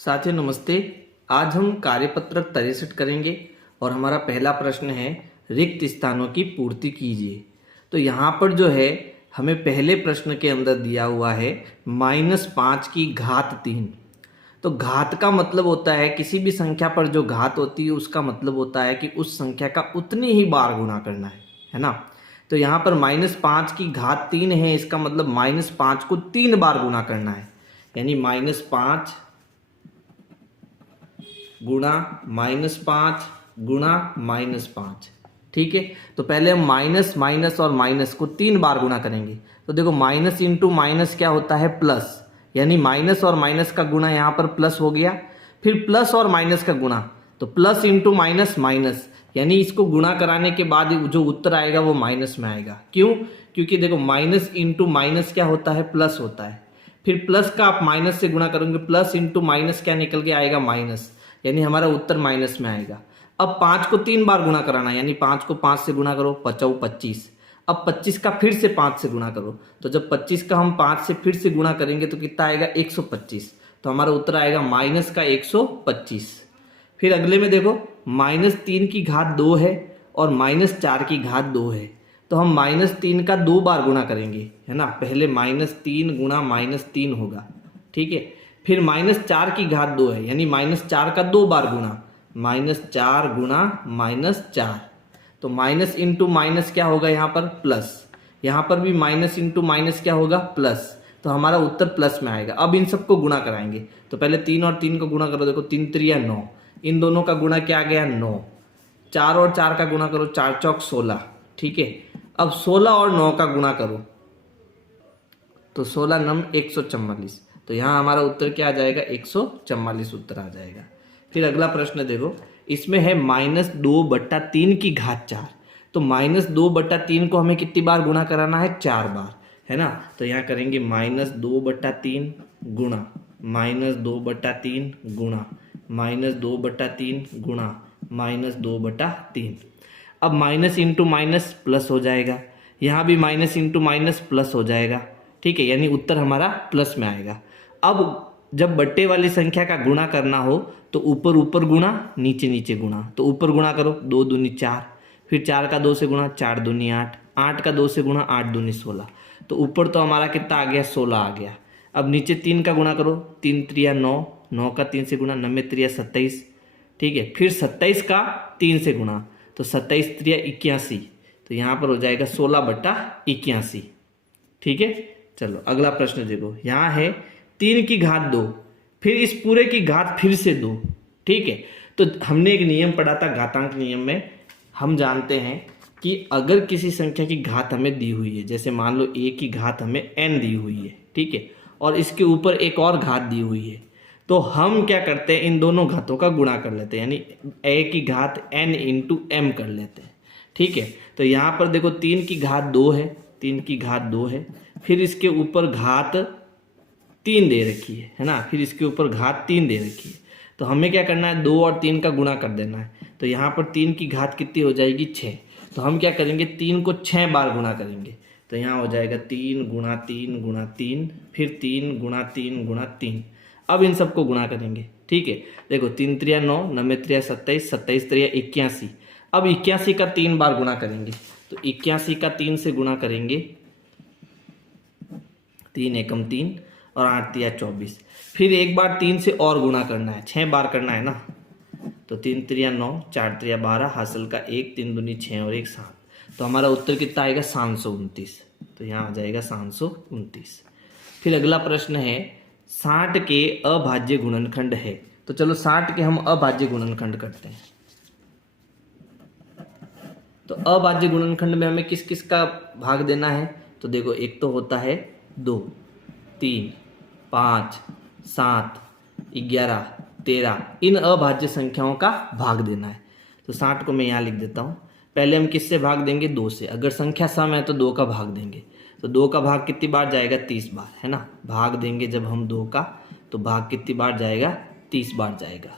साथियों नमस्ते। आज हम कार्यपत्रक 63 करेंगे और हमारा पहला प्रश्न है रिक्त स्थानों की पूर्ति कीजिए। तो यहाँ पर जो है हमें पहले प्रश्न के अंदर दिया हुआ है -5 की घात 3। तो घात का मतलब होता है किसी भी संख्या पर जो घात होती है उसका मतलब होता है कि उस संख्या का उतनी ही बार गुणा करना है ना। तो यहाँ पर -5 की घात 3 है, इसका मतलब -5 को 3 बार गुणा करना है, यानी -5 गुणा -5 गुणा -5। ठीक है, तो पहले हम माइनस माइनस और माइनस को 3 बार गुणा करेंगे। तो देखो माइनस इंटू माइनस क्या होता है, प्लस, यानी माइनस और माइनस का गुणा यहाँ पर प्लस हो गया। फिर प्लस और माइनस का गुणा, तो प्लस इंटू माइनस माइनस, यानी इसको गुणा कराने के बाद जो उत्तर आएगा वो माइनस में आएगा। क्यों? क्योंकि देखो माइनस इंटू माइनस क्या होता है, प्लस होता है। फिर प्लस का आप माइनस से गुणा करोगे, प्लस इंटू माइनस क्या निकल के आएगा, माइनस, यानी हमारा उत्तर माइनस में आएगा। अब 5 को 3 बार गुणा कराना, यानी 5 को 5 से गुणा करो, 5 25। अब 25 का फिर से 5 से गुणा करो, तो जब 25 का हम 5 से फिर से गुणा करेंगे तो कितना आएगा, 125। तो हमारा उत्तर आएगा माइनस का 125। फिर अगले में देखो -3 की घात 2 है और -4 की घात 2 है। तो हम -3 का 2 बार गुणा करेंगे, है ना। पहले -3 गुणा -3 होगा, ठीक है। फिर -4 की घात 2 है, यानी -4 का 2 बार गुणा, -4 गुणा -4। तो माइनस इंटू माइनस क्या होगा यहाँ पर, प्लस। यहाँ पर भी माइनस इंटू माइनस क्या होगा, प्लस। तो हमारा उत्तर प्लस में आएगा। अब इन सबको गुणा कराएंगे, तो पहले 3 और 3 को गुणा करो, देखो 3 3 9, इन दोनों का गुणा क्या आ गया, 9। 4 और 4 का गुणा करो, 4 चौक 16, ठीक है। अब 16 और 9 का गुणा करो, तो 16 नम 144। तो यहाँ हमारा उत्तर क्या आ जाएगा, 144 उत्तर आ जाएगा। फिर अगला प्रश्न देखो, इसमें है -2/3 की घात 4। तो -2/3 को हमें कितनी बार गुणा कराना है, 4 बार, है ना। तो यहाँ करेंगे -2/3 गुणा -2/3 गुणा -2/3 गुणा -2/3। अब माइनस इंटू माइनस प्लस हो जाएगा, यहाँ भी माइनस इंटू माइनस प्लस हो जाएगा, ठीक है, यानी उत्तर हमारा प्लस में आएगा। अब जब बट्टे वाली संख्या का गुणा करना हो तो ऊपर ऊपर गुणा, नीचे नीचे गुणा। तो ऊपर गुणा करो, 2 दूनी 4, फिर 4 का 2 से गुणा, 4 दूनी 8, 8 का 2 से गुणा, 8 दूनी 16। तो ऊपर तो हमारा कितना आ गया, 16 आ गया। अब नीचे 3 का गुणा करो, 3 3 9, 9 का 3 से गुणा, 9 3 27, ठीक है। फिर 27 का 3 से गुणा, तो 27 3 81। तो यहाँ पर हो जाएगा 16/81, ठीक है। चलो अगला प्रश्न देखो, यहाँ है 3 की घात 2, फिर इस पूरे की घात फिर से 2, ठीक है। तो हमने एक नियम पढ़ा था घातांक नियम में, हम जानते हैं कि अगर किसी संख्या की घात हमें दी हुई है, जैसे मान लो a की घात हमें n दी हुई है, ठीक है, और इसके ऊपर एक और घात दी हुई है, तो हम क्या करते हैं, इन दोनों घातों का गुणा कर लेते हैं, यानी a की घात n इंटू m कर लेते हैं, ठीक है। तो यहाँ पर देखो 3 की घात 2 है, 3 की घात 2 है, फिर इसके ऊपर घात 3 दे रखी है ना, फिर इसके ऊपर घात 3 दे रखी है। तो हमें क्या करना है, 2 और 3 का गुणा कर देना है। तो यहाँ पर 3 की घात कितनी हो जाएगी, 6। तो हम क्या करेंगे, 3 को 6 बार गुणा करेंगे। तो यहाँ हो जाएगा 3 गुणा 3 गुणा 3, फिर 3 गुणा 3 गुणा 3। अब इन सबको गुणा करेंगे, ठीक है। देखो 3 3 9, 9 3 27, 27 3 81। अब 81 का 3 बार गुणा करेंगे, तो 81 का 3 से गुणा करेंगे, 3 एकम 3 और 8 3 24। फिर एक बार 3 से और गुणा करना है, 6 बार करना है ना। तो 3 3 9, 4 3 12, हासिल का 1, 3 दूनी 6 और 1 7। तो हमारा उत्तर कितना आएगा, 729। तो यहाँ आ जाएगा 729। फिर अगला प्रश्न है 60 के अभाज्य गुणनखंड है। तो चलो 60 के हम अभाज्य गुणनखंड करते हैं। तो अभाज्य गुणनखंड में हमें किस किस का भाग देना है, तो देखो एक तो होता है 2, 3, 5, 7, 11, 13, इन अभाज्य संख्याओं का भाग देना है। तो 60 को मैं यहाँ लिख देता हूँ। पहले हम किससे भाग देंगे, 2 से। अगर संख्या सम है तो 2 का भाग देंगे। तो 2 का भाग कितनी बार जाएगा, 30 बार, है ना। भाग देंगे जब हम 2 का, तो भाग कितनी बार जाएगा, 30 बार जाएगा।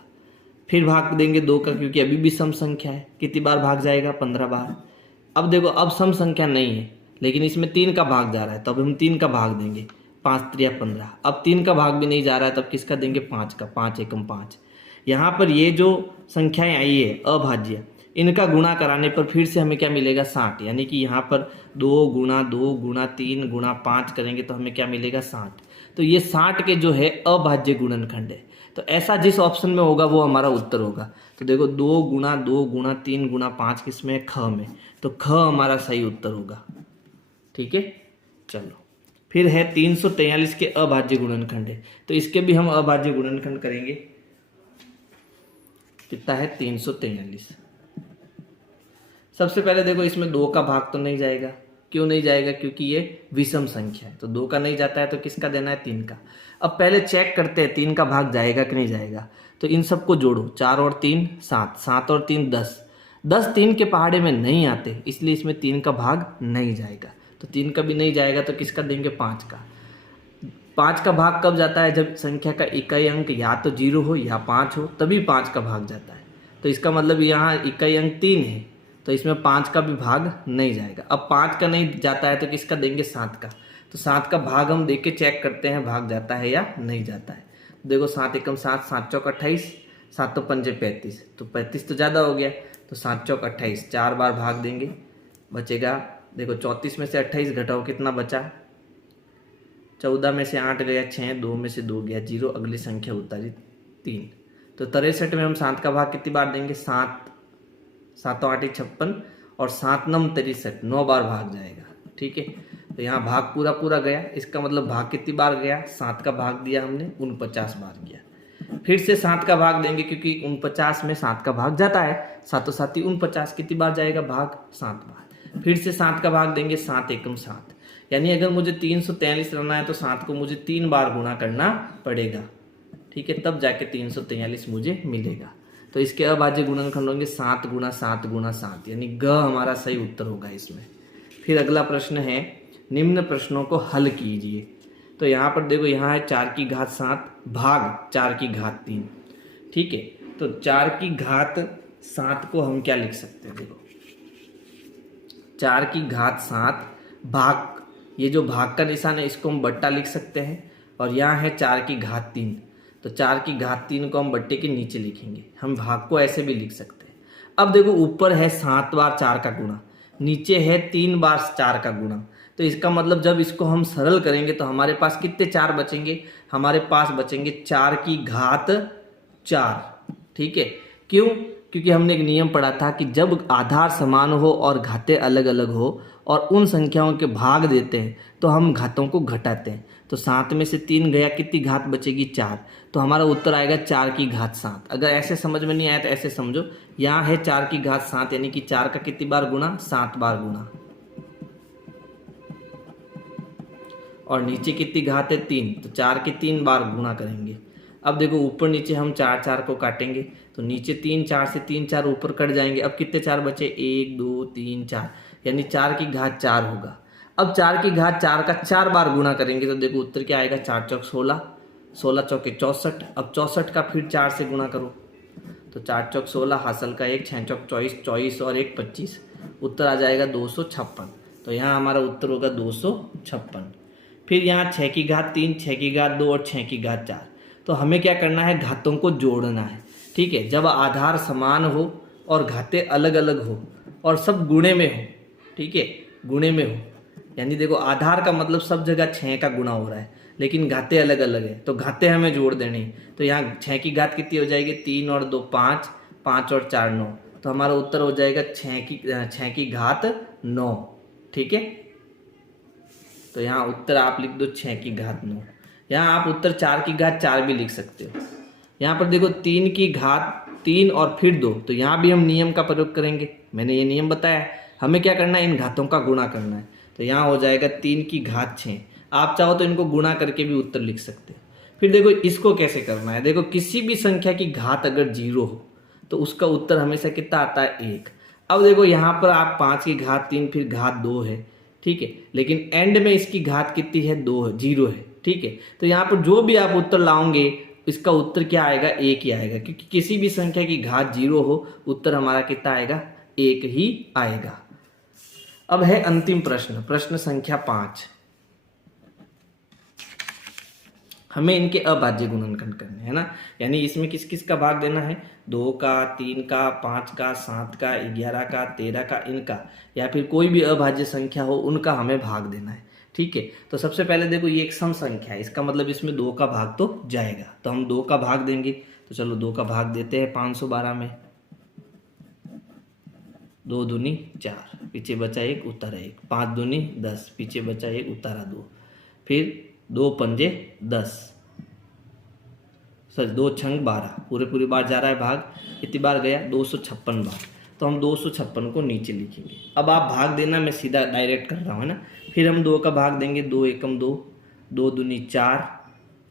फिर भाग देंगे 2 का, क्योंकि अभी भी सम संख्या है, कितनी बार भाग जाएगा, 15 बार। अब देखो अब सम संख्या नहीं है, लेकिन इसमें 3 का भाग जा रहा है, तो अब हम 3 का भाग देंगे। 5 त्रिया 15। अब 3 का भाग भी नहीं जा रहा है, तब किसका देंगे 5 का, 5 एकम 5। यहाँ पर ये जो संख्याएं आई है अभाज्य, इनका गुणा कराने पर फिर से हमें क्या मिलेगा 60, यानी कि यहाँ पर 2 गुणा 2 गुणा 3 गुणा 5 करेंगे तो हमें क्या मिलेगा 60। तो ये 60 के जो है अभाज्य गुणनखंड है। तो ऐसा जिस ऑप्शन में होगा वो हमारा उत्तर होगा। तो देखो 2 गुणा 2 गुणा 3 गुणा 5 किसमें है, ख में, तो ख हमारा सही उत्तर होगा। ठीक है, चलो फिर है 343 के अभाज्य गुणनखंड है, तो इसके भी हम अभाज्य गुणनखंड करेंगे। कितना है 343। सबसे पहले देखो इसमें 2 का भाग तो नहीं जाएगा, क्यों नहीं जाएगा, क्योंकि ये विषम संख्या है, तो 2 का नहीं जाता है, तो किसका देना है 3 का। अब पहले चेक करते हैं 3 का भाग जाएगा कि नहीं जाएगा। तो इन सबको जोड़ो, 4 और 3 7, 7 और 3 10, 10 3 के पहाड़े में नहीं आते, इसलिए इसमें 3 का भाग नहीं जाएगा। तो 3 का भी नहीं जाएगा, तो किसका देंगे 5 का। 5 का भाग कब जाता है, जब संख्या का इकाई अंक या तो 0 हो या 5 हो, तभी 5 का भाग जाता है। तो इसका मतलब यहाँ इकाई अंक 3 है, तो इसमें 5 का भी भाग नहीं जाएगा। अब 5 का नहीं जाता है, तो किसका देंगे 7 का। तो 7 का भाग हम देख के चेक करते हैं भाग जाता है या नहीं जाता है। देखो 7 एकम 7, 7 चौक 28, 7 तो पंजे 35, तो 35 तो ज़्यादा हो गया, तो 7 चौक 28, 4 बार भाग देंगे, बचेगा देखो 34 में से 28 घटाओ कितना बचा, 14 में से 8 गया 6, 2 में से 2 गया 0, अगली संख्या उतारी 3। तो 63 में हम 7 का भाग कितनी बार देंगे, 7, 7 8 56 और 7 9 63, 9 बार भाग जाएगा। ठीक है, तो यहाँ भाग पूरा पूरा गया, इसका मतलब भाग कितनी बार गया, 7 का भाग दिया हमने 49 बार गया। फिर से 7 का भाग देंगे, क्योंकि 49 में 7 का भाग जाता है, 7 7 49 कितनी बार जाएगा भाग, 7 बार। फिर से 7 का भाग देंगे, 7 एकम 7, यानी अगर मुझे 343 रहना है तो 7 को मुझे 3 बार गुणा करना पड़ेगा। ठीक है, तब जाके 343 मुझे मिलेगा। तो इसके अभाज्य गुणनखंड होंगे 7 गुणा 7 गुणा 7, यानी ग हमारा सही उत्तर होगा इसमें। फिर अगला प्रश्न है, निम्न प्रश्नों को हल कीजिए। तो यहाँ पर देखो, यहाँ है 4 की घात 7 भाग 4 की घात 3। ठीक है, तो 4 की घात 7 को हम क्या लिख सकते हैं, देखो 4 की घात 7 भाग, ये जो भाग का निशान है इसको हम बट्टा लिख सकते हैं, और यहाँ है 4 की घात 3, तो 4 की घात 3 को हम बट्टे के नीचे लिखेंगे। हम भाग को ऐसे भी लिख सकते हैं। अब देखो ऊपर है 7 बार 4 का गुणा, नीचे है 3 बार 4 का गुणा, तो इसका मतलब जब इसको हम सरल करेंगे तो हमारे पास कितने 4 बचेंगे, हमारे पास बचेंगे 4 की घात 4। ठीक है, क्यों, क्योंकि हमने एक नियम पढ़ा था कि जब आधार समान हो और घातें अलग अलग हो और उन संख्याओं के भाग देते हैं तो हम घातों को घटाते हैं। तो 7 में से 3 गया, कितनी घात बचेगी 4, तो हमारा उत्तर आएगा 4 की घात 7। अगर ऐसे समझ में नहीं आया तो ऐसे समझो, यहाँ है 4 की घात 7, यानी कि 4 का कितनी बार गुणा, 7 बार गुणा, और नीचे कितनी घात है 3, तो 4 के 3 बार गुणा करेंगे। अब देखो ऊपर नीचे हम 4 4 को काटेंगे, तो नीचे 3 4 से 3 4 ऊपर कट जाएंगे। अब कितने 4 बचे, 1 2 3 4, यानी 4 की घात 4 होगा। अब 4 की घात 4 का 4 बार गुणा करेंगे, तो देखो उत्तर क्या आएगा, 4 चौक 16, 16 चौके 64। अब 64 का फिर 4 से गुणा करो, तो 4 चौक 16, हासिल का 1, 6 चौक 24, 24 और 1 25, उत्तर आ जाएगा 256। तो यहाँ हमारा उत्तर होगा 256। फिर यहाँ 6 की घात 3, 6 की घात 2 और 6 की घात 4। तो हमें क्या करना है, घातों को जोड़ना है। ठीक है, जब आधार समान हो और घातें अलग अलग हो और सब गुणे में हो, ठीक है, गुणे में हो, यानी देखो आधार का मतलब सब जगह 6 का गुणा हो रहा है, लेकिन घातें अलग अलग है, तो घातें हमें जोड़ देनी। तो यहाँ 6 की घात कितनी हो जाएगी, 3 और 2 5, 5 और 4 9, तो हमारा उत्तर हो जाएगा 6 की घात 9। ठीक है, तो यहाँ उत्तर आप लिख दो 6 की घात 9। यहाँ आप उत्तर 4 की घात 4 भी लिख सकते हो। यहाँ पर देखो 3 की घात 3 और फिर 2, तो यहाँ भी हम नियम का प्रयोग करेंगे। मैंने ये नियम बताया, हमें क्या करना है, इन घातों का गुणा करना है। तो यहाँ हो जाएगा 3 की घात 6। आप चाहो तो इनको गुणा करके भी उत्तर लिख सकते हैं। फिर देखो इसको कैसे करना है, देखो किसी भी संख्या की घात अगर 0 हो तो उसका उत्तर हमेशा कितना आता है, 1। अब देखो यहाँ पर आप 5 की घात 3 फिर घात 2 है, ठीक है, लेकिन एंड में इसकी घात कितनी है, 2 है, 0 है। ठीक है, तो यहाँ पर जो भी आप उत्तर लाओगे इसका उत्तर क्या आएगा, 1 ही आएगा, क्योंकि किसी भी संख्या की घात 0 हो उत्तर हमारा कितना आएगा, 1 ही आएगा। अब है अंतिम प्रश्न, प्रश्न संख्या 5। हमें इनके अभाज्य गुणनखंड करने है ना, यानी इसमें किस किस का भाग देना है, 2 का, 3 का, 5 का, 7 का, 11 का, 13 का, इनका, या फिर कोई भी अभाज्य संख्या हो उनका हमें भाग देना है। ठीक है, तो सबसे पहले देखो ये एक सम संख्या है, इसका मतलब इसमें 2 का भाग तो जाएगा, तो हम 2 का भाग देंगे। तो चलो 2 का भाग देते हैं 512 में। 2 दूनी 4, पीछे बचा 1, उतारा 1, 5 दूनी 10, पीछे बचा 1, उतारा 2, फिर 2 पंजे 10, सर 2 छंग 12, पूरे बार जा रहा है भाग, कितनी बार गया, 256 बार। तो हम 256 को नीचे लिखेंगे। अब आप भाग देना, मैं सीधा डायरेक्ट कर रहा हूँ है ना। फिर हम 2 का भाग देंगे, 2 एकम 2, 2 दूनी 4,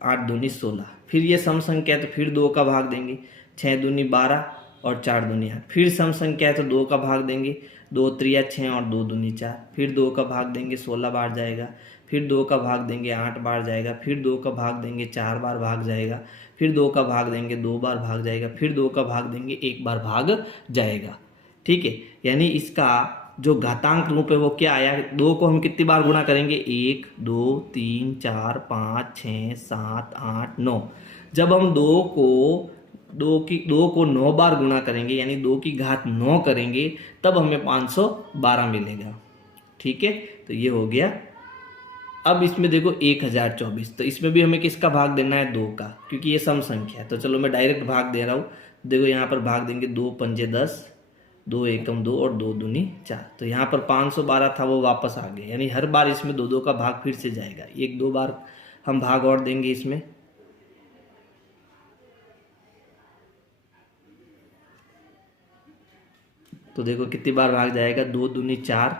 8 दूनी 16, फिर ये सम संख्या है तो फिर 2 का भाग देंगे, 6 दूनी 12 और 4 दूनी 8, फिर सम संख्या है तो 2 का भाग देंगे, 2 त्रिया 6 और 2 दूनी 4, फिर 2 का भाग देंगे 16 बार जाएगा, फिर 2 का भाग देंगे 8 बार जाएगा, फिर 2 का भाग देंगे 4 बार भाग जाएगा, फिर 2 का भाग देंगे 2 बार भाग जाएगा, फिर 2 का भाग देंगे 1 बार भाग जाएगा। ठीक है, यानी इसका जो घातांक रूप है वो क्या आया, 2 को हम कितनी बार गुणा करेंगे, 1 2 3 4 5 6 7 8 9। जब हम 2 को 9 बार गुणा करेंगे, यानी 2 की घात 9 करेंगे, तब हमें 512 मिलेगा। ठीक है, तो ये हो गया। अब इसमें देखो 1024, तो इसमें भी हमें किसका भाग देना है, 2 का, क्योंकि ये सम संख्या है। तो चलो मैं डायरेक्ट भाग दे रहा हूँ। देखो यहाँ पर भाग देंगे, 2 पंजे 10, 2 एकम 2 और 2 दूनी 4। तो यहाँ पर 512 था वो वापस आ गया, यानी हर बार इसमें 2 का भाग फिर से जाएगा। 1-2 बार हम भाग और देंगे इसमें, तो देखो कितनी बार भाग जाएगा, 2 दूनी 4,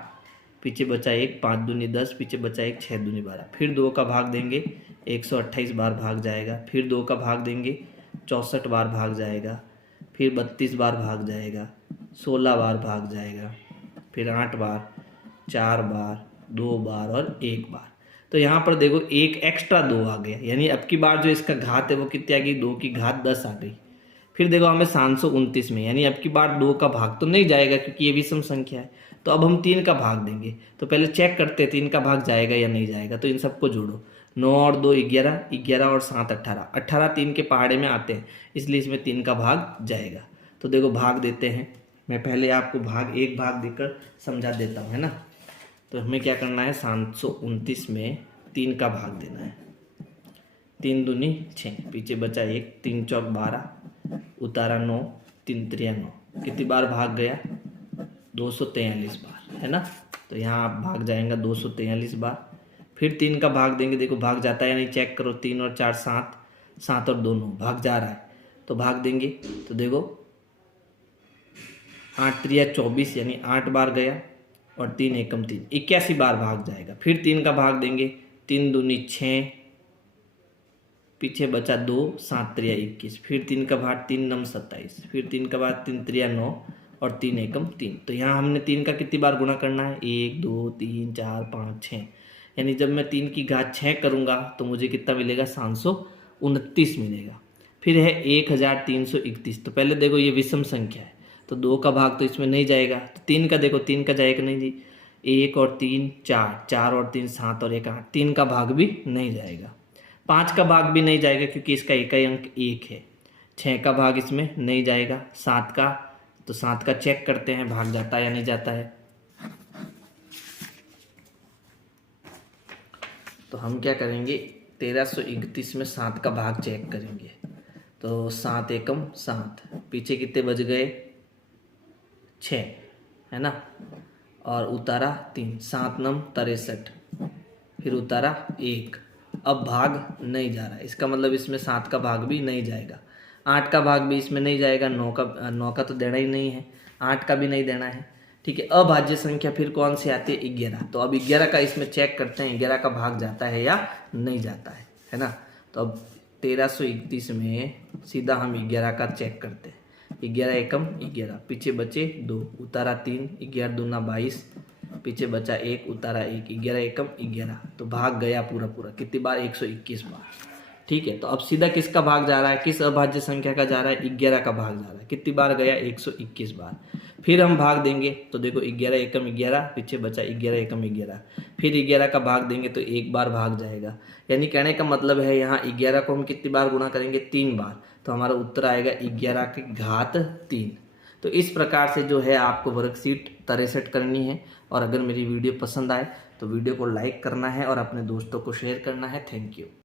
पीछे बचा 1, 5 दूनी 10, पीछे बचा 1, 6 दूनी 12, फिर 2 का भाग देंगे, 128 बार भाग जाएगा, फिर 2 का भाग देंगे, 64 बार भाग जाएगा, फिर 32 बार भाग जाएगा, 16 बार भाग जाएगा, फिर 8 बार, 4 बार, 2 बार और 1 बार। तो यहाँ पर देखो एक एक्स्ट्रा 2 आ गया, यानी अब की बार जो इसका घात है वो कितनी आ गई, 2 की घात 10 आ गई। फिर देखो हमें 729 में, यानी अब की बार 2 का भाग तो नहीं जाएगा क्योंकि ये विषम संख्या है, तो अब हम 3 का भाग देंगे। तो पहले चेक करते हैं 3 का भाग जाएगा या नहीं जाएगा। तो इन सबको जोड़ो, 9 और 2 11, 11 और 7 18, 18 3 के पहाड़े में आते हैं, इसलिए इसमें 3 का भाग जाएगा। तो देखो भाग देते हैं, मैं पहले आपको एक भाग देकर समझा देता हूँ है ना। तो हमें क्या करना है, 729 में 3 का भाग देना है। 3 दूनी 6, पीछे बचा 1, 3 चौक 12, उतारा 9, 3 त्रिया 9, कितनी बार भाग गया, 243 बार है ना। तो यहाँ आप भाग जाएगा 243 बार। फिर 3 का भाग देंगे, देखो भाग जाता है या नहीं चेक करो, 3 और 4 7, 7 और 2 9, भाग जा रहा है, तो भाग देंगे। तो देखो 8 त्रिया 24, यानी 8 बार गया, और 3 एकम 3, 81 बार भाग जाएगा। फिर 3 का भाग देंगे, 3 दूनी 6, पीछे बचा 2, 7 त्रिया 21, फिर 3 का भाग 3 नम 27, फिर 3 का भाग 3 त्रिया 9 और 3 एकम 3। तो यहाँ हमने 3 का कितनी बार गुणा करना है, 1 2 3 4 5 6, यानी जब मैं 3 की घात 6 करूँगा तो मुझे कितना मिलेगा, 729 मिलेगा। फिर है 1331। तो पहले देखो ये विषम संख्या है, तो 2 का भाग तो इसमें नहीं जाएगा। तो 3 का देखो, 3 का जाएगा नहीं जी, 1 और 3 4, 4 और 3 7 और 1 8, 3 का भाग भी नहीं जाएगा। 5 का भाग भी नहीं जाएगा क्योंकि इसका इकाई अंक 1 है। 6 का भाग इसमें नहीं जाएगा। 7 का, तो 7 का चेक करते हैं भाग जाता है या नहीं जाता है। तो हम क्या करेंगे, 1331 में 7 का भाग चेक करेंगे। तो 7 एकम 7, पीछे कितने बज गए, 6 है ना, और उतारा 3, 7 नम 63, फिर उतारा 1। अब भाग नहीं जा रहा है, इसका मतलब इसमें 7 का भाग भी नहीं जाएगा, 8 का भाग भी इसमें नहीं जाएगा, 9 का तो देना ही नहीं है, 8 का भी नहीं देना है। ठीक है, अभाज्य संख्या फिर कौन सी आती है, 11। तो अब 11 का इसमें चेक करते हैं, 11 का भाग जाता है या नहीं जाता है ना। तो अब 1331 में सीधा हम 11 का चेक करते हैं। 11 एकम 11, पीछे बचे 2, उतारा 3, 11 दूना 22, पीछे बचा 1, उतारा 1, 11 एकम 11। तो भाग गया पूरा, कितनी बार, 121 बार। ठीक है, तो अब सीधा किसका भाग जा रहा है, किस अभाज्य संख्या का जा रहा है, 11 का भाग जा रहा है। कितनी बार गया, 121 बार। फिर हम भाग देंगे तो देखो 11 एकम 11, पीछे बचा 11 एकम 11, फिर 11 का भाग देंगे तो एक बार भाग जाएगा। यानी कहने का मतलब है यहाँ 11 को हम कितनी बार गुणा करेंगे, 3 बार, तो हमारा उत्तर आएगा 11 की घात 3। तो इस प्रकार से जो है आपको वर्कशीट 63 करनी है। और अगर मेरी वीडियो पसंद आए तो वीडियो को लाइक करना है और अपने दोस्तों को शेयर करना है। Thank you.